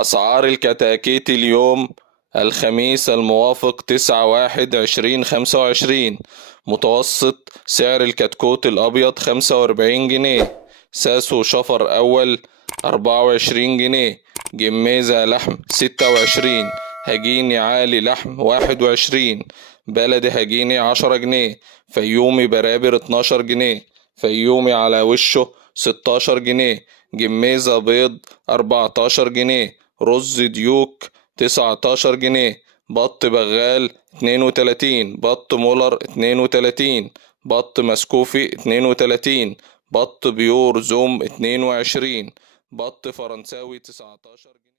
أسعار الكتاكيت اليوم الخميس الموافق 9/1/2025. متوسط سعر الكتكوت الأبيض 45 جنيه. ساسو شفر أول 24 جنيه. جميزة لحم 26. هجيني عالي لحم 21. بلدي هجيني 10 جنيه. فيومي برابر 12 جنيه. فيومي على وشه 16 جنيه. جميزة بيض 14 جنيه. رز ديوك 19 جنيه. بط بغال 32. بط مولر 32. بط مسكوفي 32. بط بيور زوم 22. بط فرنساوي 19 جنيه.